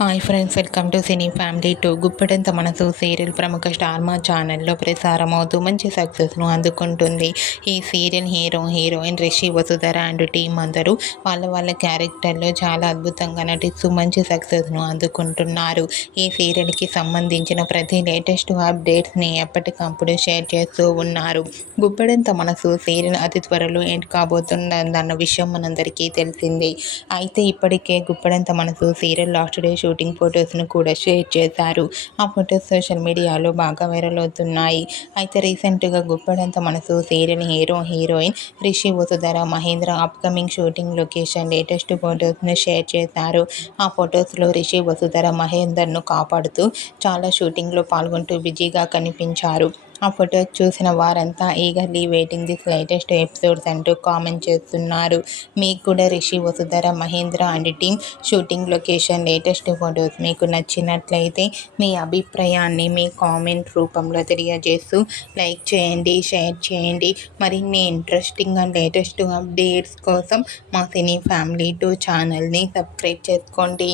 Hi friends welcome to cine family to Guppedantha Manasu serial ప్రముఖ star మా ఛానల్లో ప్రసారం అవుతూ మంచి సక్సెస్ను అందుకుంటుంది. ఈ serial hero heroine Rishi Vasudhara and team అందరూ వాళ్ళ వాళ్ళ క్యారెక్టర్లో చాలా అద్భుతంగా నటిస్తూ మంచి సక్సెస్ను అందుకుంటున్నారు. ఈ సీరియల్కి సంబంధించిన ప్రతి లేటెస్ట్ అప్డేట్స్ని ఎప్పటికప్పుడు షేర్ చేస్తూ ఉన్నారు. గుప్పెడంత మనసు సీరియల్ అతి త్వరలో ఎండ్ కాబోతుందన్న విషయం మనందరికీ తెలిసిందే. అయితే ఇప్పటికే Guppedantha Manasu serial last day shooting ఫొటోస్ను కూడా షేర్ చేశారు. ఆ ఫొటోస్ సోషల్ మీడియాలో బాగా వైరల్ అవుతున్నాయి. అయితే రీసెంట్గా Guppedantha Manasu serial hero heroine Rishi Vasudhara Mahendra upcoming shooting location latest ఫొటోస్ను share చేశారు. ఆ ఫొటోస్లో రిషి వసుధర మహేందర్ను కాపాడుతూ చాలా షూటింగ్లో పాల్గొంటూ బిజీగా కనిపించారు. ఆ ఫొటోస్ చూసిన వారంతా eagerly waiting this latest episodes అంటూ కామెంట్ చేస్తున్నారు. మీకు కూడా Rishi Vasudhara Mahendra and team shooting location latest photos మీకు నచ్చినట్లయితే మీ అభిప్రాయాన్ని మీ కామెంట్ రూపంలో తెలియజేస్తూ లైక్ చేయండి షేర్ చేయండి. మరిన్ని ఇంట్రెస్టింగ్ అండ్ లేటెస్ట్ అప్డేట్స్ కోసం మా సినీ ఫ్యామిలీ టూ ఛానల్ని సబ్స్క్రైబ్ చేసుకోండి.